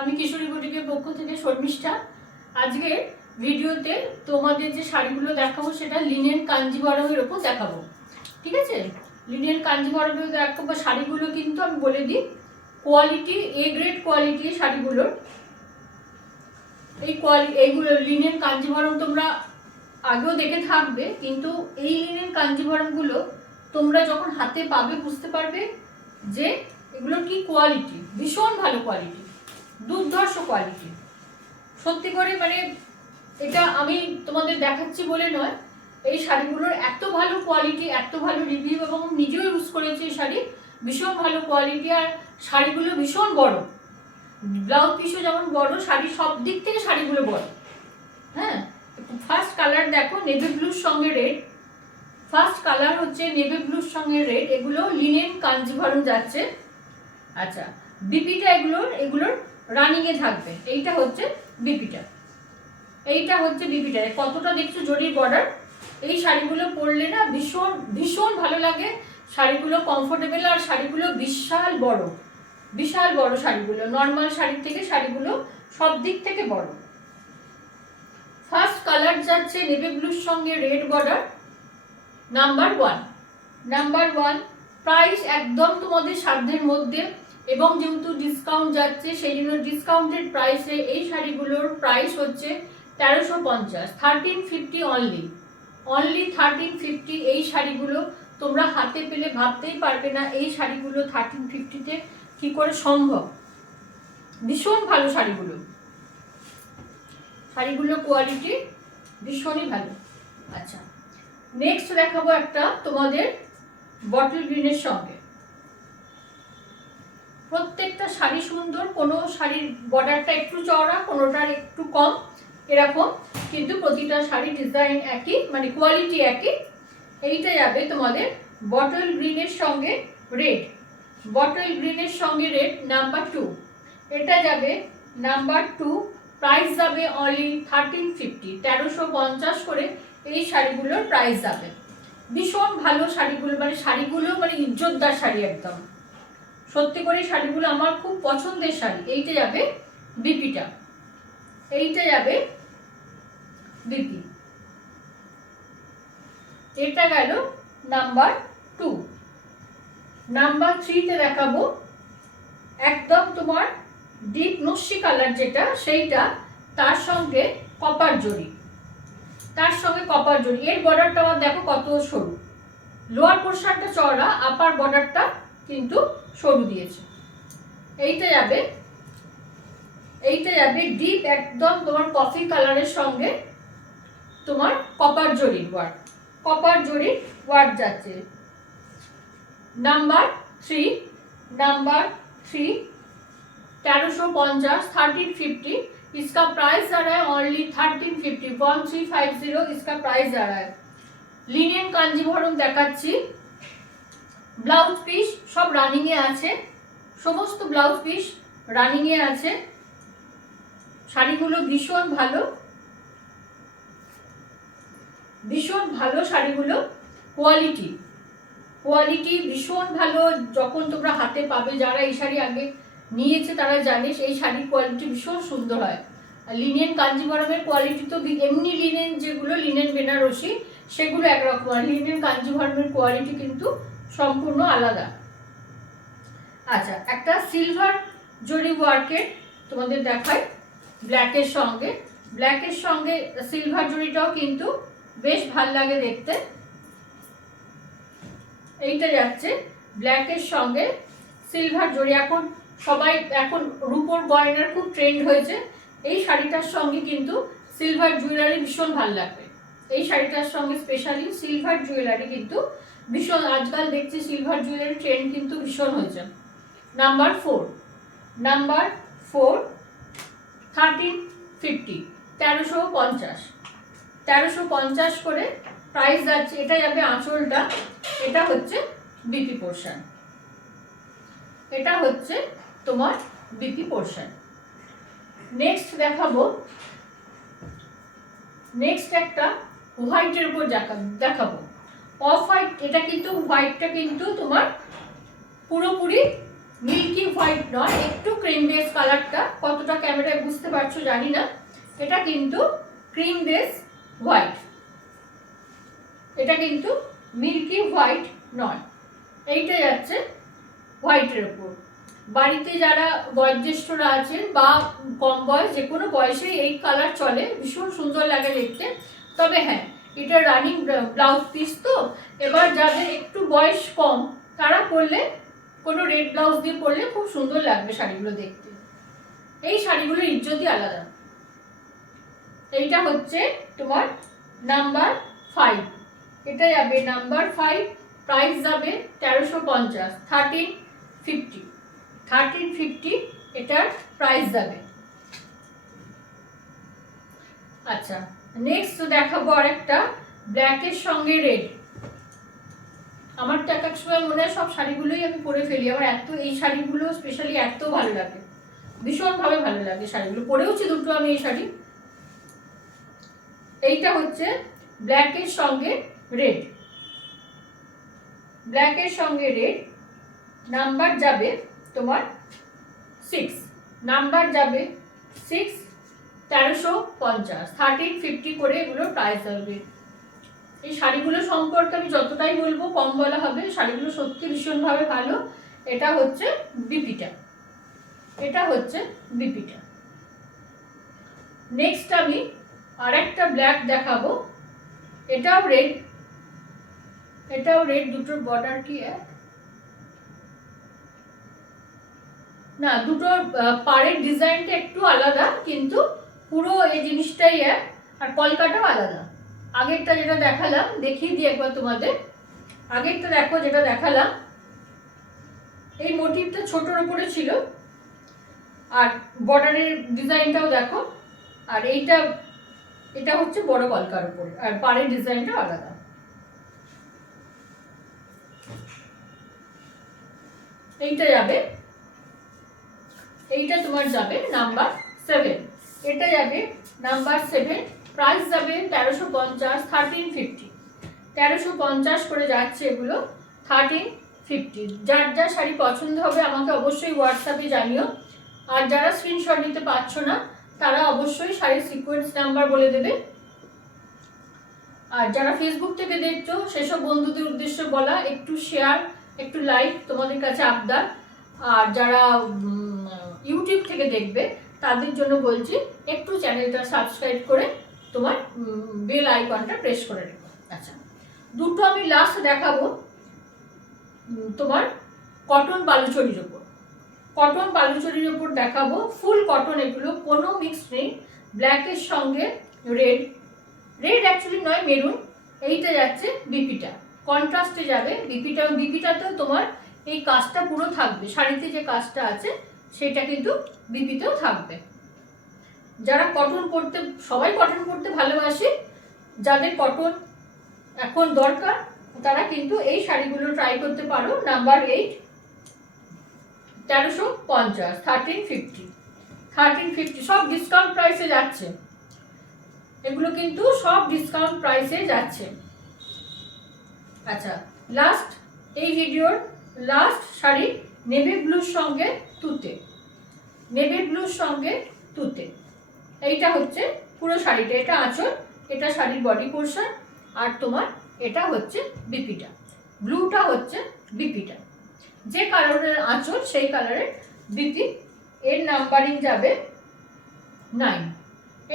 আমি কিশোরী বুটিকের পক্ষ থেকে শর্মিষ্ঠা। আজকে ভিডিওতে তোমাদের যে শাড়িগুলো দেখাবো সেটা লিনেন কাঞ্জিভারমের উপর দেখাবো। ঠিক আছে, লিনেন কাঞ্জিভারমের দেখাবো। শাড়িগুলো কিন্তু আমি বলে দিই, কোয়ালিটি এ গ্রেড কোয়ালিটি শাড়িগুলোর। এইগুলো লিনেন কাঞ্জিভারম তোমরা আগেও দেখে থাকবে, কিন্তু এই লিনেন কাঞ্জিভারমগুলো তোমরা যখন হাতে পাবে বুঝতে পারবে যে এগুলোর কি কোয়ালিটি। ভীষণ ভালো কোয়ালিটি, দুর্ধর্ষ কোয়ালিটি। সত্যি করে মানে এটা আমি তোমাদের দেখাচ্ছি বলে নয়, এই শাড়িগুলোর এত ভালো কোয়ালিটি, এত ভালো রিভিউ, এবং নিজেও ইউজ করেছি এই শাড়ি। ভীষণ ভালো কোয়ালিটি, আর শাড়িগুলো ভীষণ বড়, ব্লাউজ পিসও যেমন বড়, শাড়ি সব দিক থেকে শাড়িগুলো বড়। হ্যাঁ, ফার্স্ট কালার দেখো নেভি ব্লুর সঙ্গে রেড। ফার্স্ট কালার হচ্ছে নেভি ব্লুর সঙ্গে রেড। এগুলো লিনেন কাঞ্জিভারম যাচ্ছে। আচ্ছা, বিপিটা এগুলোর রানিং এ থাকবে। এইটা হচ্ছে বিপিটা, এইটা হচ্ছে বিপিটা। কতটা দেখছো জরির বর্ডার। এই শাড়িগুলো পরলে না ভীষণ ভীষণ ভালো লাগে। শাড়িগুলো কমফোর্টেবল, আর শাড়িগুলো বিশাল বড়, বিশাল বড় শাড়িগুলো। নর্মাল শাড়ির থেকে শাড়িগুলো সব দিক থেকে বড়। ফার্স্ট কালার যাচ্ছে নেভি ব্লুর সঙ্গে red border, number one. Price একদম তোমাদের সাধ্যের মধ্যে, এবং যেহেতু ডিসকাউন্ট যাচ্ছে সেই জন্য ডিসকাউন্টেড প্রাইসে এই শাড়িগুলোর প্রাইস হচ্ছে 1350, 1350 অনলি 1350। এই শাড়িগুলো তোমরা হাতে পেলে ভাবতেই পারবে না এই শাড়িগুলো 1350-তে কি করে সম্ভব। ভীষণ ভালো শাড়িগুলো, শাড়িগুলোর কোয়ালিটি ভীষণই ভালো। আচ্ছা, নেক্সট দেখাবো একটা তোমাদের বটল গ্রিনের সঙ্গে। প্রত্যেকটা শাড়ি সুন্দর, কোনো শাড়ির বর্ডারটা একটু চওড়া, কোনোটার একটু কম, এরকম, কিন্তু প্রতিটা শাড়ি ডিজাইন একই, মানে কোয়ালিটি একই। এইটা যাবে তোমাদের বটল গ্রিনের সঙ্গে রেড, বটল গ্রিনের সঙ্গে রেড নাম্বার 2। এটা যাবে নাম্বার 2। প্রাইস যাবে অনলি 1350, 1350 করে এই শাড়িগুলোর প্রাইস যাবে। ভীষণ ভালো শাড়িগুলো, মানে শাড়িগুলো মানে ইজ্জতদার শাড়ি একদম। সত্যি করে শাড়িগুলো আমার খুব পছন্দের শাড়ি। এইটা যাবে বিপিটা, এইটা যাবে বিপি। এটা গেল নাম্বার 2। নাম্বার 3-তে দেখাবো একদম তোমার ডিপ নস্যি কালার যেটা, সেইটা তার সঙ্গে কপার জরি, তার সঙ্গে কপার জরি। এর বর্ডারটা আমার দেখো কত সরু, লোয়ার পোর্শনটা চওড়া, আপার বর্ডারটা কিন্তু সরু দিয়েছে। এইটা যাবে ডিপ একদম তোমার কফি কালারের সঙ্গে তোমার কপার জরির ওয়ার্ক, কপার জরির ওয়ার্ক যাচ্ছে। নাম্বার 3, 1350, 1350। इसका प्राइस आ रहा है ओनली 1350, 1350 इसका प्राइस आ रहा है। লিনেন কাঞ্জিভারম দেখাচ্ছি। ব্লাউজ পিস সব রানিং এ আছে, সমস্ত ব্লাউজ পিস রানিং এ আছে। শাড়িগুলো ভীষণ ভালো, ভীষণ ভালো শাড়িগুলো। কোয়ালিটি ভীষণ ভালো। যখন তোমরা হাতে পাবে, যারা এই শাড়ি আগে নিয়েছে তারা জানিস এই শাড়ির কোয়ালিটি ভীষণ সুন্দর হয়। আর লিনেন কাঞ্জিভারমের কোয়ালিটি তো এমনি লিনেন যেগুলো লিনেন বেনারসি সেগুলো একরকম, আর লিনেন কাঞ্জিভারমের কোয়ালিটি কিন্তু সম্পূর্ণ আলাদা। আচ্ছা, একটা সিলভার জরি ওয়ার্কের তোমাদের দেখাই ব্ল্যাকের সঙ্গে সিলভার জরিটাও কিন্তু বেশ ভাল লাগে দেখতে। এইটা যাচ্ছে ব্ল্যাকের সঙ্গে সিলভার জরি। এখন রূপোর গয়নার খুব ট্রেন্ড হয়েছে। এই শাড়িটার সঙ্গে কিন্তু সিলভার জুয়েলারি ভীষণ ভাল লাগবে। এই শাড়িটার সঙ্গে স্পেশালি সিলভার জুয়েলারি কিন্তু ভীষণ, আজকাল দেখছি সিলভার জুয়েলারি ট্রেন্ড কিন্তু ভীষণ হয়েছে। নাম্বার 4, 1350, 1350 করে প্রাইস যাচ্ছে। এটা যাবে আঁচলটা, এটা হচ্ছে বিপি পোর্শন, এটা হচ্ছে তোমার বিপি পোর্শন। নেক্সট দেখাবো, নেক্সট একটা হোয়াইটের উপর দেখাবো অফ হোয়াইট। এটা কিন্তু হোয়াইটটা কিন্তু তোমার পুরোপুরি মিল্কি হোয়াইট নয়, একটু ক্রিম বেস কালারটা কতটা ক্যামেরায় বুঝতে পারছো জানি না, এটা কিন্তু ক্রিম বেস হোয়াইট, এটা কিন্তু মিল্কি হোয়াইট নয়, এইটা যাচ্ছে হোয়াইটের উপর। বাড়িতে যারা বয়োজ্যেষ্ঠরা আছেন বা কম বয়স, যে কোনো বয়সেই এই কালার চলে, ভীষণ সুন্দর লাগে দেখতে। তবে হ্যাঁ, এটা রানিং ব্লাউজ পিস তো, এবার যাদের একটু বয়স কম তারা পরলে, কোনো রেড ব্লাউজ দিয়ে পরলে খুব সুন্দর লাগবে শাড়িগুলো দেখতে। এই শাড়িগুলোর ইজ্জতই আলাদা। এইটা হচ্ছে তোমার নাম্বার 5, এটা যাবে নাম্বার 5, প্রাইস যাবে 1350, 1350 এটার প্রাইস যাবে। আচ্ছা, নেক্সট দেখাবো আরেকটা ব্ল্যাকের সঙ্গে রেড। আমার তো এক এক সময় মনে হয় সব শাড়িগুলোই আমি পরে ফেলি, আমার এত এই শাড়িগুলো স্পেশালি এত ভালো লাগে, ভীষণভাবে ভালো লাগে শাড়িগুলো, পরেওছি দুটো আমি এই শাড়ি। এইটা হচ্ছে ব্ল্যাকের সঙ্গে রেড, ব্ল্যাকের সঙ্গে রেড, নাম্বার যাবে তোমার 6, নাম্বার যাবে 6, 1350, 1350 করে এগুলো প্রাইস হবে। এই শাড়িগুলো সম্পর্কে আমি যতটাই বলবো কম বলা হবে, শাড়িগুলো সত্যি ভীষণভাবে ভালো। এটা হচ্ছে বিপিটা, এটা হচ্ছে বিপিটা। নেক্সট আমি আরেকটা ব্ল্যাক দেখাবো, এটাও রেড, এটাও রেড, দুটোর বর্ডার কি এক না, দুটোর পাড়ের ডিজাইনটা একটু আলাদা, কিন্তু পুরো এই জিনিসটাই এক, আর কলকাটাও আলাদা। আগেরটা যেটা দেখালাম দেখিয়ে দিই একবার তোমাদের, আগেরটা দেখো যেটা দেখালাম, এই মোটিভটা ছোটোর উপরে ছিল, আর বর্ডারের ডিজাইনটাও দেখো, আর এইটা এটা হচ্ছে বড় কলকার উপরে, আর পাড়ের ডিজাইনটা আলাদা। এইটা যাবে, এইটা তোমার যাবে নাম্বার 7, এটা যাবে নাম্বার 7, প্রাইস যাবে 1350, 1350, 1350 করে যাচ্ছে এগুলো, 1350। যার যা শাড়ি পছন্দ হবে আমাকে অবশ্যই হোয়াটসঅ্যাপে জানিও, আর যারা স্ক্রিনশট নিতে পারছো না তারা অবশ্যই শাড়ির সিকোয়েন্স নাম্বার বলে দেবে। আর যারা ফেসবুক থেকে দেখছো সেসব বন্ধুদের উদ্দেশ্যে বলা, একটু শেয়ার, একটু লাইক তোমাদের কাছে আবদার। আর যারা ইউটিউব থেকে দেখবে তাদের জন্য বলছি একটু চ্যানেলটা সাবস্ক্রাইব করে তোমার বেল আইকনটা প্রেস করে রেখো। আচ্ছা, দুটো আমি লাস্ট দেখাবো তোমার কটন বালুচরির ওপর, কটন বালুচরির ওপর দেখাবো, ফুল কটন, এগুলো কোনো মিক্স নেই। ব্ল্যাকের সঙ্গে রেড, রেড অ্যাকচুয়ালি নয় মেরুন, এইটা যাচ্ছে বিপিটা, কন্ট্রাস্টে যাবে বিপিটা। বিপিটাতেও তোমার এই কাজটা পুরো থাকবে, শাড়িতে যে কাজটা আছে সেটা কিন্তু বিপিতেও থাকবে। যারা কটন পরতে, সবাই কটন পরতে ভালোবাসে, যাদের কটন এখন দরকার তারা কিন্তু এই শাড়িগুলো ট্রাই করতে পারো। নাম্বার 8, 1350, 1350, 1350, সব ডিসকাউন্ট প্রাইসে যাচ্ছে, এগুলো কিন্তু সব ডিসকাউন্ট প্রাইসে যাচ্ছে। আচ্ছা, লাস্ট এই ভিডিওর লাস্ট শাড়ি নেভি ব্লুর সঙ্গে তুতে, নেভি ব্লুর সঙ্গে তুতে, এইটা হচ্ছে পুরো শাড়িটা, এটা আঁচল, এটা শাড়ির বডি পোর্শন, আর তোমার এটা হচ্ছে বিপিটা, ব্লুটা হচ্ছে বিপিটা, যে কালারের আঁচল সেই কালারের বিপি। এর নাম্বারিং যাবে 9,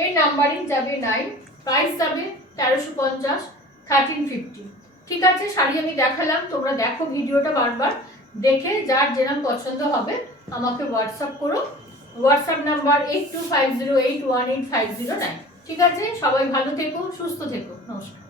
এর নাম্বারিং যাবে 9, প্রাইস যাবে 1350, 1350। ঠিক আছে, শাড়ি আমি দেখালাম, তোমরা দেখো ভিডিওটা বারবার, দেখে যার যেরকম পছন্দ হবে আমাকে হোয়াটসঅ্যাপ করো। WhatsApp number 8250818509। ঠিক আছে, সবাই ভালো থেকো, সুস্থ থেকো, নমস্কার।